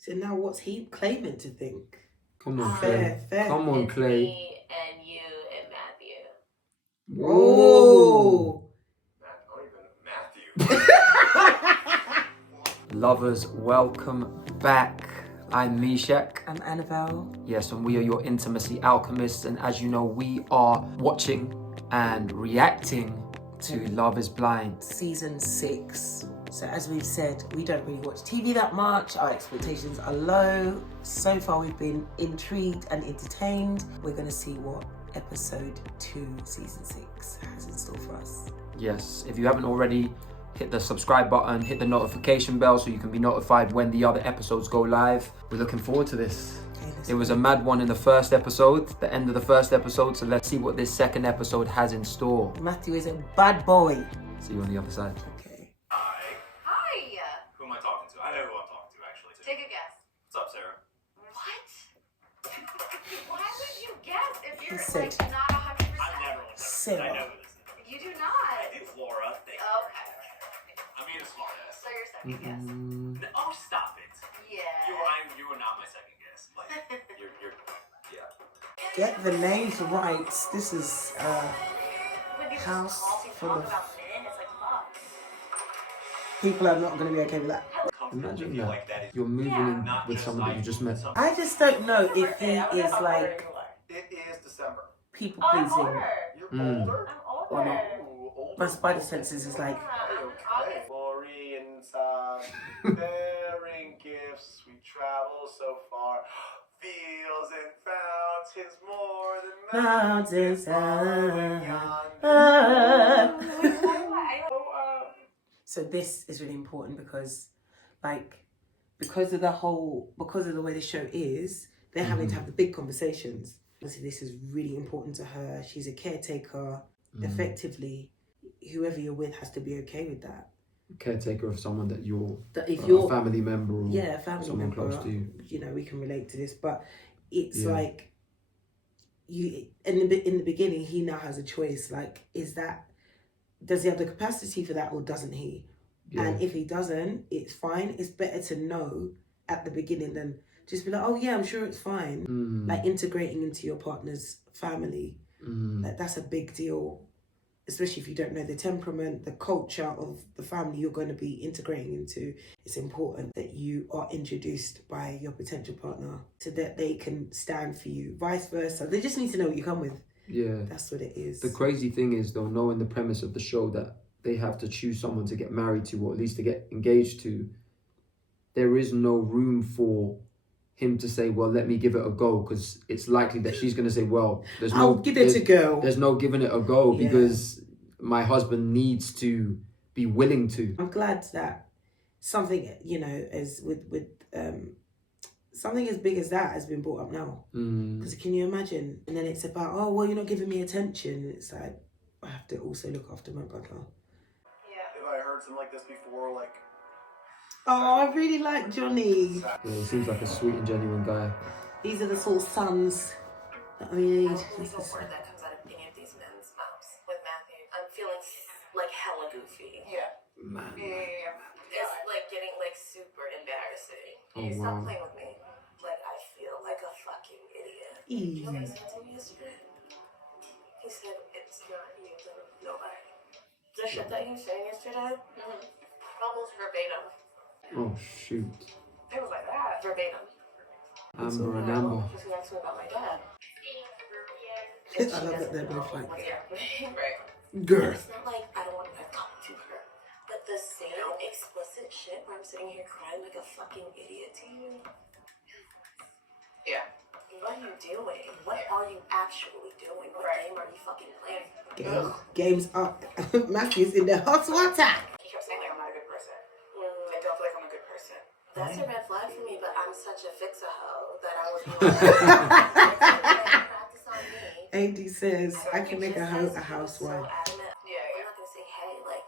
So now what's he claiming to think? Come on, Clay. Fair. Come on, It's Clay. me and you and Matthew. Whoa. Matthew. Lovers, welcome back. I'm Meshach. I'm Annabel. Yes, and we are your intimacy alchemists. And as you know, we are watching and reacting to Love is Blind. Season 6. So as we've said, we don't really watch TV that much. Our expectations are low. So far we've been intrigued and entertained. We're going to see what episode 2, season 6 has in store for us. Yes, if you haven't already, hit the subscribe button, hit the notification bell so you can be notified when the other episodes go live. We're looking forward to this. It was a mad one in the first episode, the end of the first episode, so let's see what this second episode has in store. Matthew is a bad boy. See you on the other side. Okay. Hi. Hi. Who am I talking to? I know who I'm talking to, actually. Take a guess. What's up, Sarah? What? Why would you guess if you're said- like not 100%? I never looked at Sarah. I know who this is. You do not. I do, Flora. Thank you. Okay. I'm being a smart ass. So your second guess. Oh, stop it. Yeah. You are not my second guess. Like, you're, yeah. Get the names right. This is When these House small things full talk of- about men, it's like fuck. people are not going to be okay with that. Imagine feel that. like that is You're moving in not with just someone that you just met. I just don't know if he is like It is December. people I'm pleasing older. You're Mm. older? I'm older. or not. Ooh, older. My spider senses is like, Okay. Glory inside, bearing gifts, we travel so far. Fields and fountains more than mountains Oh, So this is really important because, like, because of the way the show is, they're having to have the big conversations. Obviously, this is really important to her. She's a caretaker. Effectively, whoever you're with has to be okay with that. Caretaker of someone that you're That if a you're family member or a family someone member, close to you. you know, we can relate to this, but it's Yeah. like you in the beginning, he now has a choice. Like, does he have the capacity for that or doesn't he? Yeah. And if he doesn't, it's fine. It's better to know at the beginning than just be like, oh yeah, I'm sure it's fine. Like integrating into your partner's family, like that's a big deal. Especially if you don't know the temperament, the culture of the family you're going to be integrating into. It's important that you are introduced by your potential partner so that they can stand for you. Vice versa. They just need to know what you come with. Yeah. That's what it is. The crazy thing is, though, knowing the premise of the show that they have to choose someone to get married to or at least to get engaged to, there is no room for him to say, well, let me give it a go, because it's likely that she's going to say, well, I'll give it a go. There's no giving it a go Yeah. because my husband needs to be willing to. I'm glad that something, you know, as with something as big as that has been brought up now. Because can you imagine? And then it's about, oh, well, you're not giving me attention. It's like, I have to also look after my brother. Yeah. Have I heard something like this before? Like, Oh, I really like Johnny. Yeah, he seems like a sweet and genuine guy. These are the sort of sons that we need. I don't believe a word that comes out of any of these men's mouths with Matthew. I'm feeling like hella goofy. yeah. Man. It's like getting like super embarrassing. Oh, You wow. stop playing with me. Like I feel like a fucking idiot. Eee. You know what he said to me yesterday? He said it's not you, it's nobody. The shit that he was saying yesterday, almost verbatim. Oh, shoot. It was like that, verbatim. Amber and Amber. Just asked me about my dad. I love that they're both like, Yeah, right. girl. It's not like I don't want to talk to her, but the same explicit shit where I'm sitting here crying like a fucking idiot to you. Yeah. What are you doing? What are you actually doing? What game are you fucking playing? Game's up. Matthew's in the hot water. He kept saying like I'm not a good person. I don't feel like I'm a good person. That's a red flag for me, but I'm such a fix-a-hoe that I would be like, practice on me. AD says, I can make a housewife. So adamant. Yeah, I'm not gonna say, hey, like,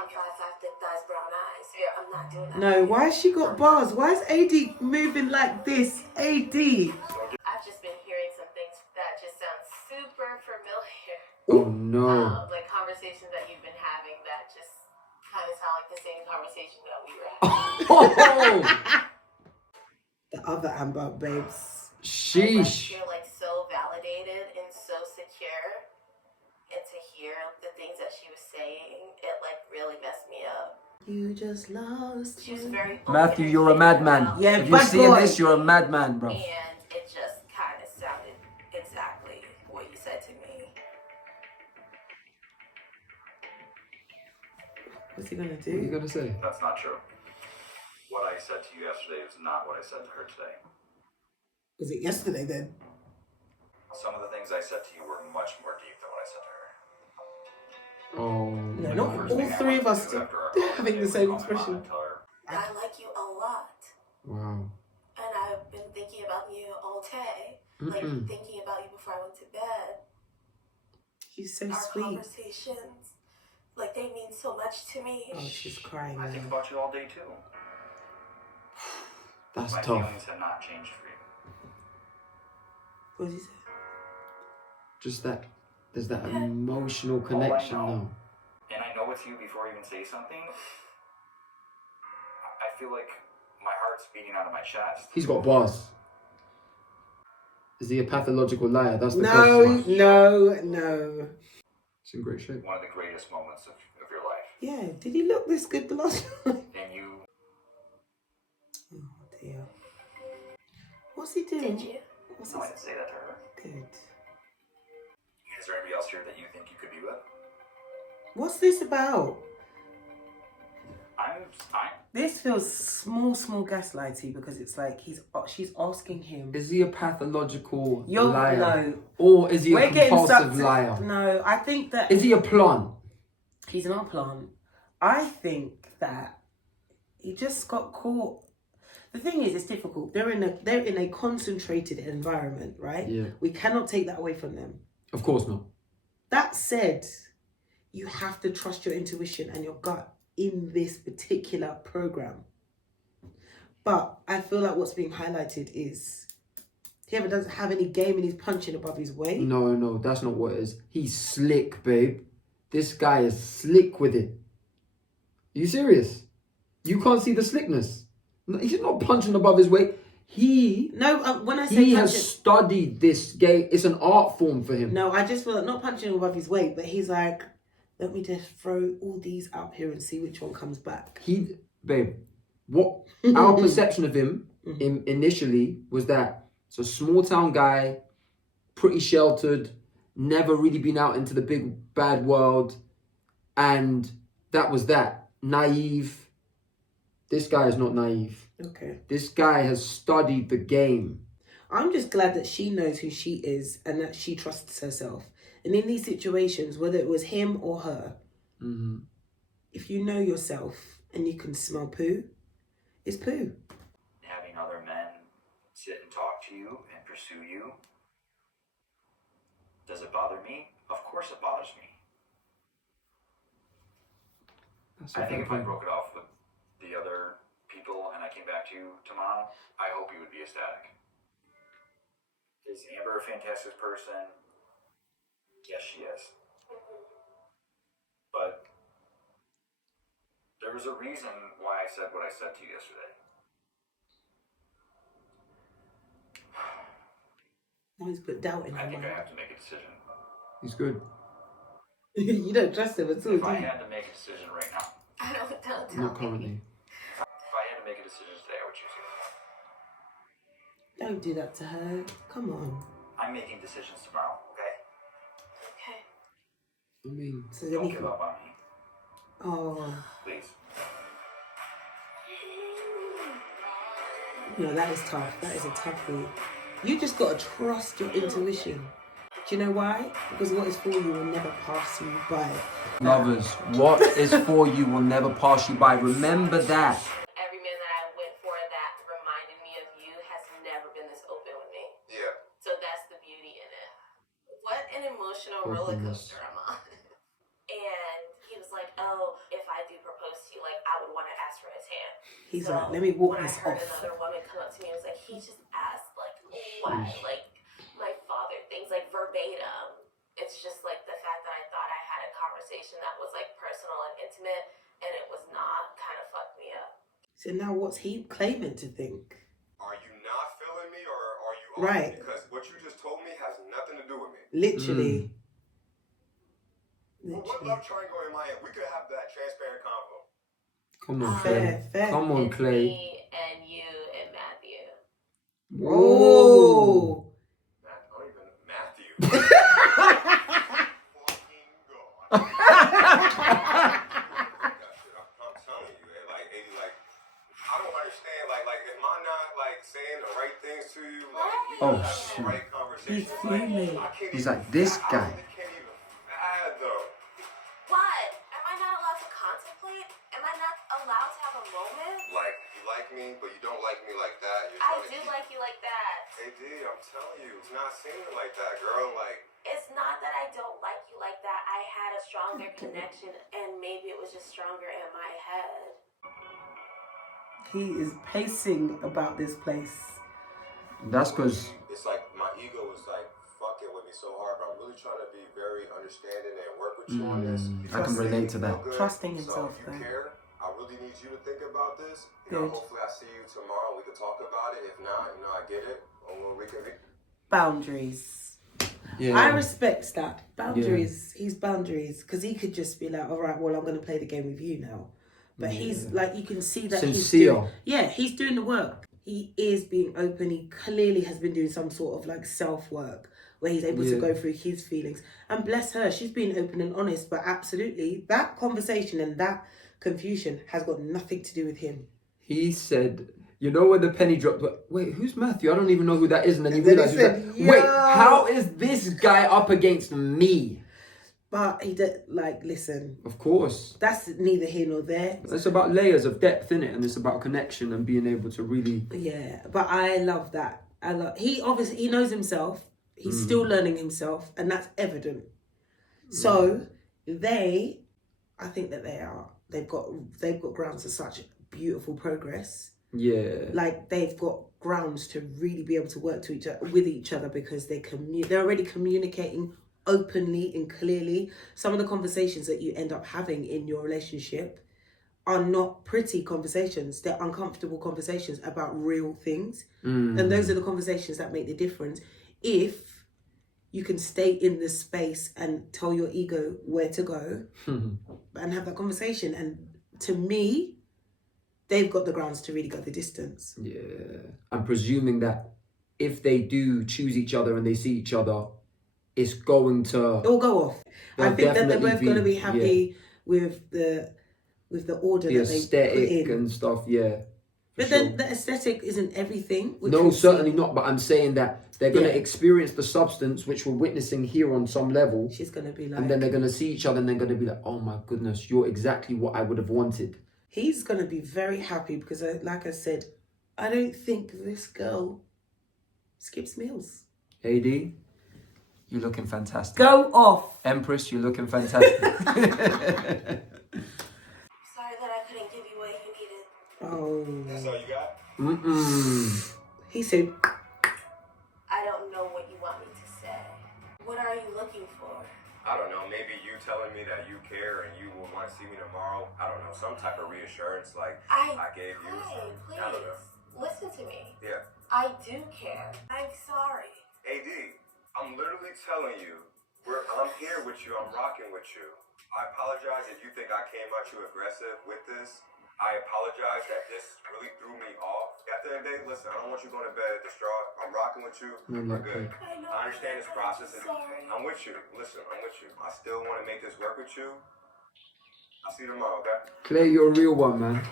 I'm 5'5", thick thighs, brown eyes. Yeah, I'm not doing that. No, why has she got bars? Why is AD moving like this? AD. I've just been hearing some things that just sound super familiar. Oh, no. Like conversations that you've been having that just kind of sound like the same conversation that we were having. Oh! The other Amber, babes. I Sheesh. feel like so validated and so secure. And to hear the things that she was saying, it like really messed me up. You just lost. She was very open Matthew, and you're a candid madman. about Yeah, it. If you're bad seeing boy. this, you're a madman, bro. And it just kind of sounded exactly what you said to me. What's he gonna What are you do? gonna say? That's not true. What I said to you yesterday is not what I said to her today. Was it yesterday then? Some of the things I said to you were much more deep than what I said to her. Oh, No, my not God. First all thing I three of wanted us to do after our having the conversation was same call my mom expression. and tell her, I like you a lot. Wow. And I've been thinking about you all day. Like thinking about you before I went to bed. She's so Our sweet. conversations, like they mean so much to me. Oh, she's crying I think now. about you all day too. That's My tough. feelings have not changed for you. What did he say? Just that, there's that emotional connection know. now. And I know it's you before I even say something. I feel like my heart's beating out of my chest. He's got bars. Is he a pathological liar? That's the No, question. no. It's in great shape. One of the greatest moments of your life. Yeah, did he look this good the last time? And you, Oh dear. What's he doing? Did you? What's no, I he didn't say that to her. good? Is there anybody else here that you think you could be with? What's this about? I'm fine. This feels small gaslighty because it's like she's asking him. Is he a pathological You're liar? no. Or is he We're a getting compulsive sucked. liar? No, I think that Is he a plant? he's not a plant. I think that he just got caught. The thing is, it's difficult. They're in a concentrated environment, right? Yeah. We cannot take that away from them. Of course not. That said, you have to trust your intuition and your gut in this particular program. But I feel like what's being highlighted is he doesn't have any game and he's punching above his weight. No, that's not what it is. He's slick, babe. This guy is slick with it. Are you serious? You can't see the slickness. No, he's not punching above his weight. When I say he punching, has studied this game. It's an art form for him. no, I just feel like not punching above his weight, but he's like, let me just throw all these out here and see which one comes back. Babe, what our perception of him initially was that it's a small town guy, pretty sheltered, never really been out into the big bad world, and that was that. Naive. This guy is not naive. Okay. This guy has studied the game. I'm just glad that she knows who she is and that she trusts herself. And in these situations, whether it was him or her, if you know yourself and you can smell poo, it's poo. Having other men sit and talk to you and pursue you. Does it bother me? Of course it bothers me. I think if I broke it off with the other people and I came back to you tomorrow, I hope you would be ecstatic. Is Amber a fantastic person? Yes, she is. But there was a reason why I said what I said to you yesterday. Now he's put doubt in I her think I mind. have to make a decision. He's good. You don't trust him at all, If do I you? had to make a decision right now, I don't tell Not currently. if I had to make a decision today, I would choose you. Don't do that to her. Come on. I'm making decisions tomorrow, okay? Okay. I mean, So then Don't he give can... up on me, Oh, please. no, that is tough. That is a tough thing. You just got to trust your intuition. Do you know why? Because what is for you will never pass you by. lovers, what is for you will never pass you by. Remember that. Every man that I went for that reminded me of you has never been this open with me. Yeah. So that's the beauty in it. What an emotional roller Openness. coaster I'm on. And he was like, oh, if I do propose to you, like, I would want to ask for his hand. He's So like, let me walk when this I heard off. another woman come up to me and was like, he just asked, like, why? Like, my father, things like verbatim. It's just like the fact that I thought I had a conversation that was like personal and intimate, and it was not, kind of fucked me up. So now what's he claiming to think? Are you not Right. Because what you just told me has nothing to do with me. Literally. Well, what love triangle am I in? We could have that transparent convo. Come on, Fair, Clay. fair. Come on, It's Clay. me and you and Matthew. Oh. I don't even Matthew. Fucking God. I'm telling you, like, I don't understand. Like, am I not like saying the right things to you? Like, we Oh, don't have shit. the right conversations. He's fuming. I can't He's even, like, this I guy. really can't even fathom. What? Am I not allowed to contemplate? Am I not allowed to have a moment? Like, you like me, but you don't like me like that. You're I trying to do keep- like you like that. AD, I'm telling you, it's not seeming like that, girl. Like, It's not that I don't like you like that. I had a stronger connection, and maybe it was just stronger in my head. He is pacing about this place. That's because it's like my ego is like fucking with me so hard, but I'm really trying to be very understanding and work with you on this. I can relate to that. Trusting So himself, if though. you care, I really need you to think about this. You know, Good. hopefully I see you tomorrow. We can talk about it. If not, you know, I get it. We'll reconvene. Boundaries. yeah. I respect that. Boundaries. He's boundaries. Because he could just be like, all right, well, I'm going to play the game with you now. But he's like, you can see that Sincere. he's doing the work. He is being open. He clearly has been doing some sort of like self-work where he's able to go through his feelings. And bless her, she's being open and honest. But absolutely, that conversation and that confusion has got nothing to do with him. He said, you know when the penny dropped, wait, who's Matthew? I don't even know who that is. And then he And then he realized, said, wait, "Yo." how is this guy up against me? But he did, like, listen, Of course. that's neither here nor there. It's about layers of depth in it, and it's about connection and being able to really. Yeah, but I love that. He obviously, he knows himself. He's still learning himself, and that's evident. So I think that they've got grounds for such beautiful progress. Yeah. Like, they've got grounds to really be able to work with each other because they're already communicating openly and clearly. Some of the conversations that you end up having in your relationship are not pretty conversations. They're uncomfortable conversations about real things. And those are the conversations that make the difference. If you can stay in this space and tell your ego where to go and have that conversation. And to me, they've got the grounds to really go the distance. Yeah. I'm presuming that if they do choose each other and they see each other, it's going to... It will go off. I think that they're both going to be happy yeah. with the order the that they put aesthetic in. and stuff, yeah. But then the aesthetic isn't everything. No, certainly not. But I'm saying that they're going to experience the substance, which we're witnessing here on some level. She's going to be like... And then they're going to see each other and they're going to be like, oh my goodness, you're exactly what I would have wanted. He's going to be very happy because, like I said, I don't think this girl skips meals. AD, you're looking fantastic. Go off. Empress, you're looking fantastic. Sorry that I couldn't give you what you needed. Oh. That's all you got? He said... I don't know what you want me to say. What are you looking for? I don't know, maybe you telling me that you care and you will want to see me tomorrow. I don't know, some type of reassurance like I gave you. Please, I don't know. listen to me. Yeah. I do care. I'm sorry. AD, I'm literally telling you, I'm here with you, I'm rocking with you. I apologize if you think I came at you aggressive with this. I apologize that this really threw me off. At the end of the day, listen, I don't want you going to bed distraught. I'm rocking with you. We're good. I understand this process. I'm with you. Listen, I'm with you. I still want to make this work with you. I'll see you tomorrow, okay? Clay, you're a real one, man.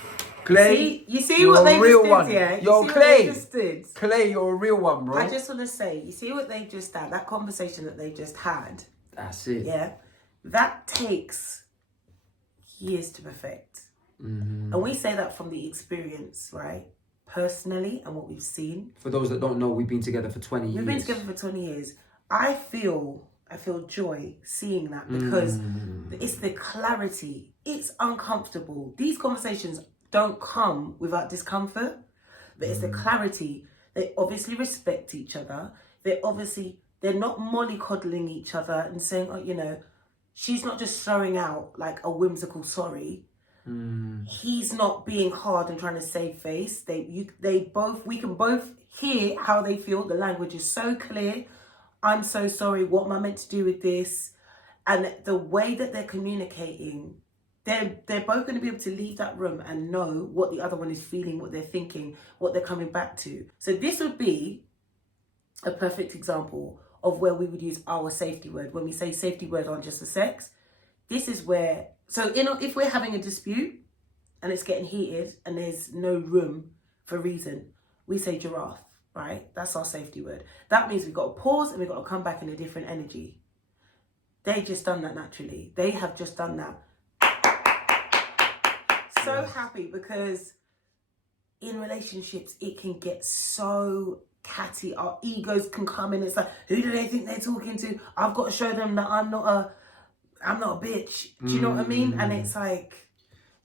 Clay, you see you're what they a real just one. did, yeah? Yo, You see Clay. what they just did? Clay, you're a real one, bro. I just want to say, you see what they just had? That conversation that they just had. That's it. Yeah? That takes years to perfect. And we say that from the experience, right? Personally, and what we've seen. For those that don't know, we've been together for 20 years. We've been together for 20 years. I feel joy seeing that because it's the clarity. It's uncomfortable. These conversations don't come without discomfort, but it's the clarity. They obviously respect each other. They're not mollycoddling each other and saying, oh, you know, she's not just throwing out like a whimsical sorry. He's not being hard and trying to save face. We can both hear how they feel. The language is so clear. I'm so sorry. What am I meant to do with this? And the way that they're communicating, they're both going to be able to leave that room and know what the other one is feeling, what they're thinking, what they're coming back to. So this would be a perfect example of where we would use our safety word. When we say safety words aren't just for sex, this is where, so if we're having a dispute and it's getting heated and there's no room for reason, we say giraffe, right? That's our safety word. That means we've got to pause and we've got to come back in a different energy. They've just done that naturally. They have just done that. So happy, because in relationships, it can get so catty. Our egos can come in. It's like, who do they think they're talking to? I've got to show them that I'm not a bitch. Do you know what I mean? And it's like,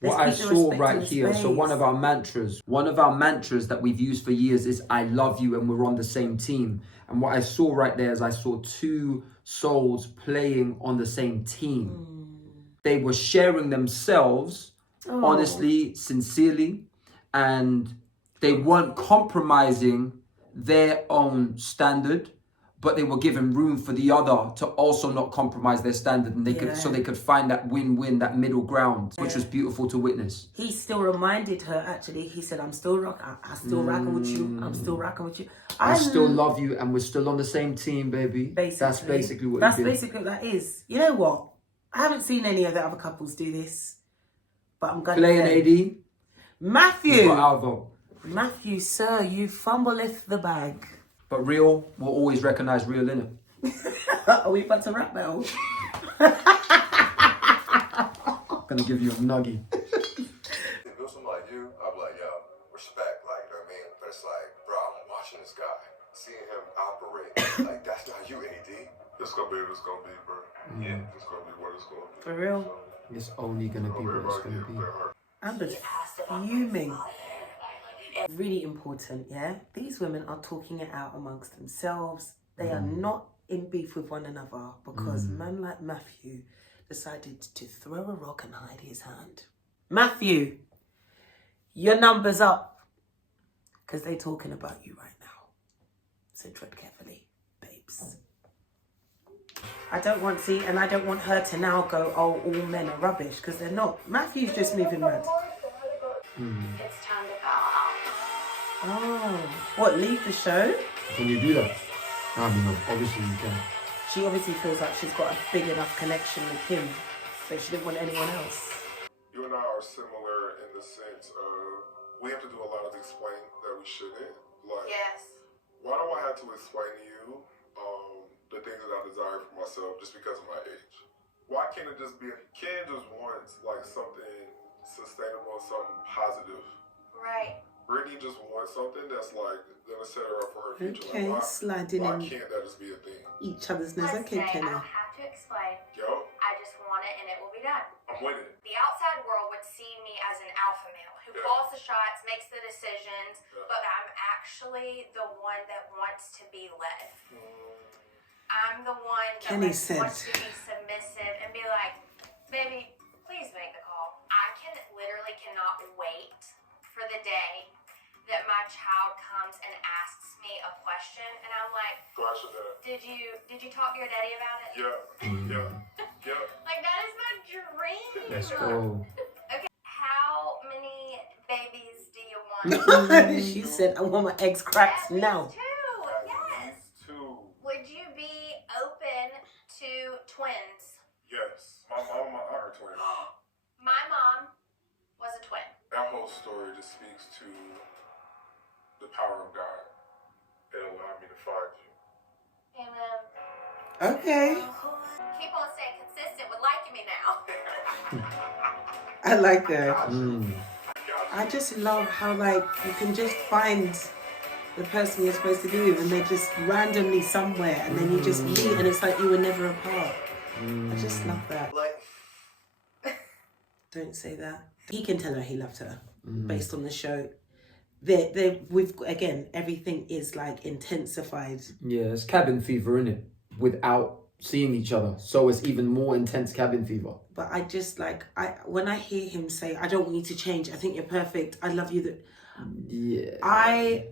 what I saw right here, so one of our mantras that we've used for years is I love you and we're on the same team. And what I saw right there is I saw two souls playing on the same team. They were sharing themselves honestly, sincerely, and they weren't compromising their own standard, but they were giving room for the other to also not compromise their standard, and they could find that win-win, that middle ground, which was beautiful to witness. He still reminded her, actually, he said, I'm still rocking with you. I'm still rocking with you. I still love you, and we're still on the same team, baby. That's basically what that is. You know what? I haven't seen any of the other couples do this, but I'm going to say, AD. Matthew, sir, you fumbleth the bag. But real will always recognize real, innit? Are we about to rap now? Gonna give you a nuggie. If it was something like you, I'd be like, yo, respect, like, you know what I mean? But it's like, bro, I'm watching this guy, seeing him operate, like, that's not you, AD. It's gonna be what it's gonna be, bro. Yeah. It's gonna be what it's gonna be. For real? It's only gonna be what it's gonna be. Amber's fuming. Really important, yeah? These women are talking it out amongst themselves. They are not in beef with one another because man like Matthew decided to throw a rock and hide his hand. Matthew, your number's up, because they're talking about you right now. So tread carefully, babes. I don't want her to now go, oh, all men are rubbish, because they're not. Matthew's just moving mad. It's time to bow out. Oh, what, leave the show? Can you do that? I mean, obviously you can. She obviously feels like she's got a big enough connection with him, so she didn't want anyone else. You and I are similar in the sense of we have to do a lot of explaining that we shouldn't. Like, Yes. why do I have to explain to you the things that I desire for myself just because of my age? Why can't it just be, Ken just wants like something sustainable, something positive. Right. Brittany just wants something that's like gonna set her up for her future. Okay, like, sliding why in can't that just be a thing? each other's nose. Okay, I Kenny. don't have to explain. Yo, I just want it and it will be done. I'm with it. The outside world would see me as an alpha male who calls the shots, makes the decisions, but I'm actually the one that wants to be led. I'm the one that wants to be submissive and be like, baby, please make the call. I cannot wait for the day that my child comes and asks me a question and I'm like, did you talk to your daddy about it? Yeah. Like, that is my dream. Let's go. Okay, how many babies do you want? She said, I want my eggs cracked now. Two. Yes. Two. Would you be open to twins? Yes. My mom are twins. My mom was a twin. That whole story just speaks to the power of God. It allowed me to find you. Amen. Okay. Keep on staying consistent with liking me now. I like that. I just love how, like, you can just find the person you're supposed to be with and they're just randomly somewhere and then you just meet and it's like you were never apart. I just love that. Don't say that. He can tell her he loved her based on the show. Again, everything is like intensified. Yeah, it's cabin fever, innit? Without seeing each other, so it's even more intense cabin fever. But I just like, when I hear him say, I don't want you to change, I think you're perfect, I love you, Yeah. I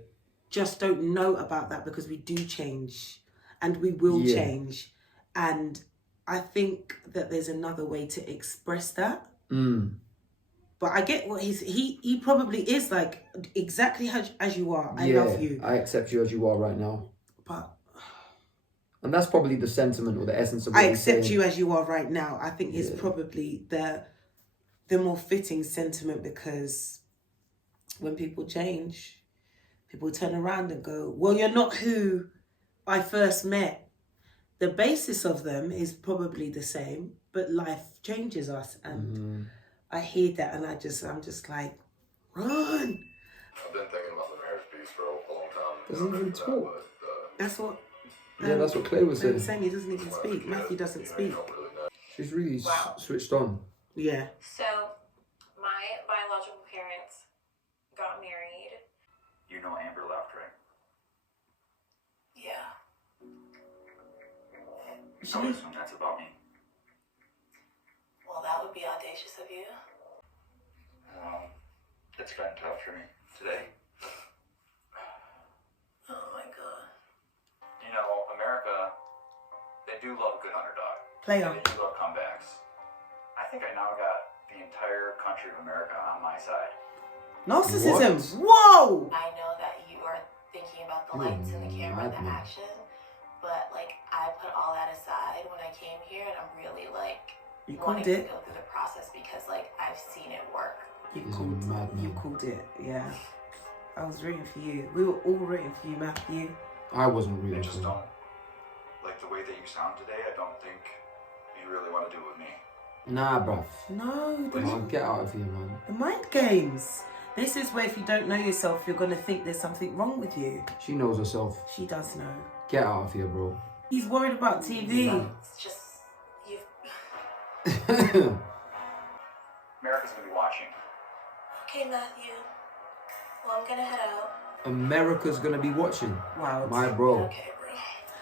just don't know about that, because we do change and we will change. And I think that there's another way to express that. But I get what he probably is like, exactly as you are. I love you. I accept you as you are right now. And that's probably the sentiment or the essence of what I he's saying. accept you as you are right now. I think is probably the more fitting sentiment, because when people change, people turn around and go, well, you're not who I first met. The basis of them is probably the same, but life changes us. And I hear that, and I'm just like, run. I've been thinking about the marriage piece for a long time. Doesn't even talk. That's what... that's what Clay was saying. He doesn't even speak. Matthew doesn't speak. She's really switched on. Yeah. So, my biological parents got married. You know Amber left, right? Yeah. I would assume that's about me. Well, that would be audacious of you. It's gotten tough for me today. Oh my god. You know, America, they do love a good underdog. Player. They do love comebacks. I think I now got the entire country of America on my side. Narcissism. Whoa! I know that you are thinking about the lights and the camera, the action, but like I put all that aside when I came here, and I'm really like wanting to go through the process, because like I've seen it work. You called it, yeah. I was rooting for you. We were all rooting for you, Matthew. I wasn't I rooting just for you. don't like the way that you sound today. I don't think you really want to do it with me. Nah, bruv. No, Come on, get out of here, man. the mind games. This is where if you don't know yourself, you're going to think there's something wrong with you. She knows herself. She does know. Get out of here, bro. He's worried about TV. It's just you. America's gonna be watching. Okay, Matthew. Well, I'm gonna head out. America's gonna be watching. Wow. My bro. Okay, bro.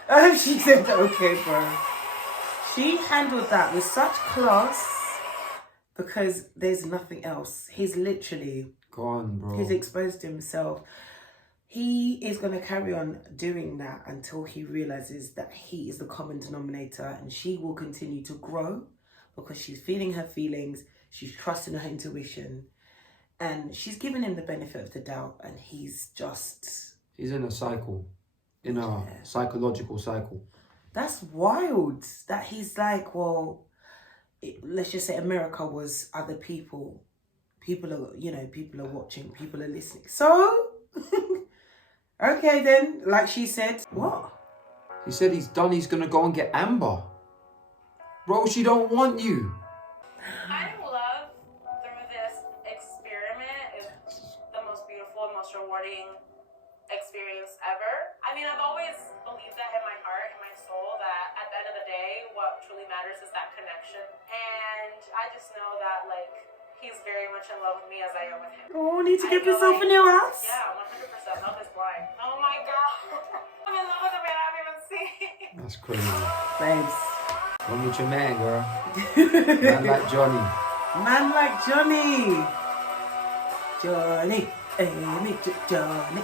Oh, she said, okay, bro. She handled that with such class, because there's nothing else. He's literally... Gone, bro. He's exposed himself. He is going to carry on doing that until he realizes that he is the common denominator, and she will continue to grow because she's feeling her feelings, she's trusting her intuition, and she's giving him the benefit of the doubt, and he's in a cycle, in a psychological cycle. That's wild that he's like, well, let's just say America was other people. People are watching, people are listening. So, okay then, like she said, what? He said he's done, he's gonna go and get Amber. Bro, she don't want you. I love through this experiment is the most beautiful and most rewarding experience ever. I mean, I've always believed that in my heart, in my soul, that at the end of the day, what truly matters is that connection. And I just know that, like, he's very much in love with me as I am with him. Oh, need to give yourself a new house? Yeah, 100%. Love is blind. Oh my god. I'm in love with a man I haven't even seen. That's crazy. Babes. Go meet your man, girl. Man like Johnny. Man like Johnny. Johnny. Amy, Johnny.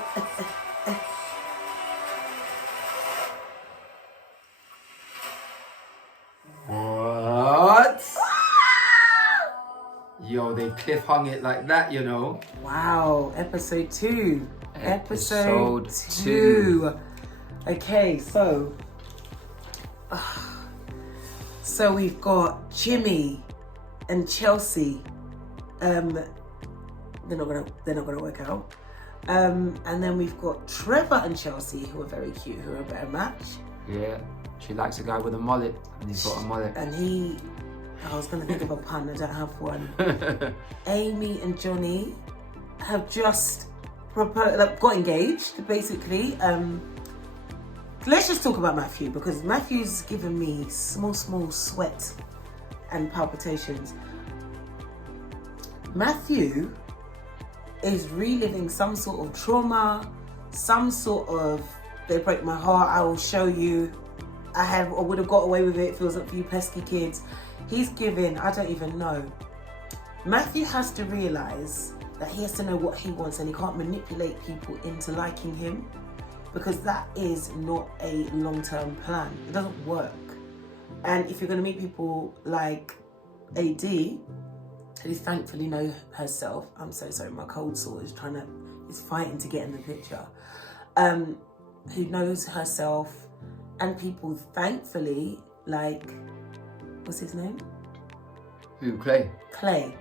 What? Yo, they cliffhung it like that, you know. Wow, episode 2. Episode 2. Okay, so we've got Jimmy and Chelsea. They're not gonna work out. And then we've got Trevor and Chelsea, who are very cute, who are a better match. Yeah, she likes a guy with a mullet, and he's got a mullet. And I was gonna think of a pun, I don't have one. Amy and Johnny have just got engaged, basically. Let's just talk about Matthew, because Matthew's given me small sweat and palpitations. Matthew is reliving some sort of trauma, some sort of, they break my heart, I will show you. I would have got away with it if it wasn't for you pesky kids. He's giving, I don't even know. Matthew has to realise that he has to know what he wants, and he can't manipulate people into liking him, because that is not a long-term plan. It doesn't work. And if you're going to meet people like AD, who thankfully know herself, I'm so sorry, my cold sore is fighting to get in the picture, who knows herself, and people thankfully like, what's his name? Who, Clay? Clay.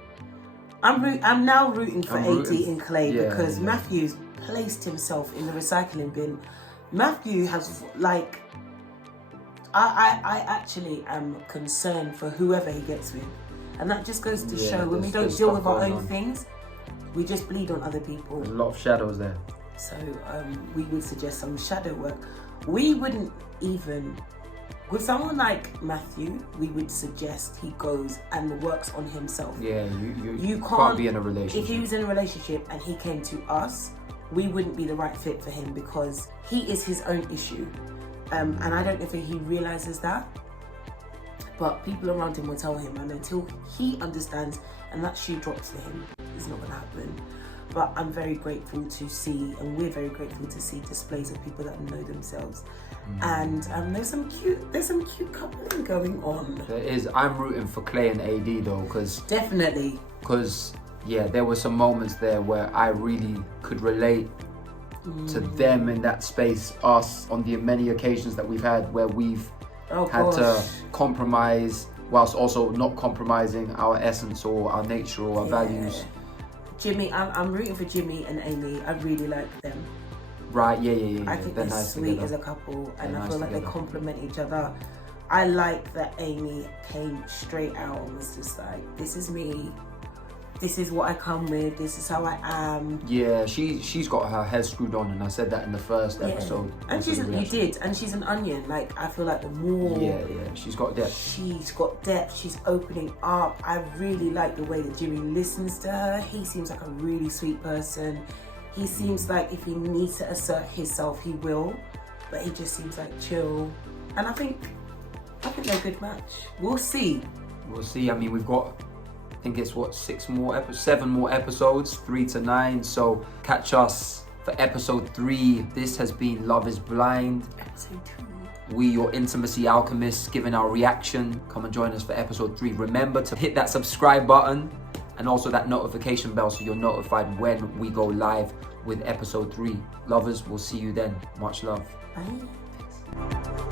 I'm now rooting for AD and Clay, because Matthew's placed himself in the recycling bin. Matthew has, like, I actually am concerned for whoever he gets with. And that just goes to show when we don't deal with our own things, we just bleed on other people. There's a lot of shadows there. So we would suggest some shadow work. We wouldn't even, with someone like Matthew, we would suggest he goes and works on himself. Yeah, you can't be in a relationship. If he was in a relationship and he came to us, we wouldn't be the right fit for him, because he is his own issue. And I don't know if he realises that, but people around him will tell him, and until he understands and that shoe drops for him, it's not going to happen. But I'm very grateful to see, and we're very grateful to see displays of people that know themselves. And there's some cute coupling going on. There is. I'm rooting for Clay and AD though, because definitely. Because there were some moments there where I really could relate to them in that space. Us on the many occasions that we've had where we've had to compromise whilst also not compromising our essence or our nature or our values. Jimmy, I'm rooting for Jimmy and Amy. I really like them. Right, yeah. I think they're nice sweet together. as a couple, and They're I feel nice like together. they complement each other. I like that Amy came straight out and was just like, this is me, this is what I come with, this is how I am. Yeah, she's got her head screwed on, and I said that in the first episode. And she's an onion. Like, I feel like the more she's got depth. She's opening up. I really like the way that Jimmy listens to her. He seems like a really sweet person. He seems like if he needs to assert himself, he will, but he just seems like chill. And I think they're a good match. We'll see. I mean, we've got, I think it's 7 more episodes, 3 to 9. So catch us for episode 3. This has been Love is Blind. Episode 2. We, your intimacy alchemists, giving our reaction. Come and join us for episode 3. Remember to hit that subscribe button and also that notification bell so you're notified when we go live with episode 3. Lovers, we'll see you then. Much love. Bye.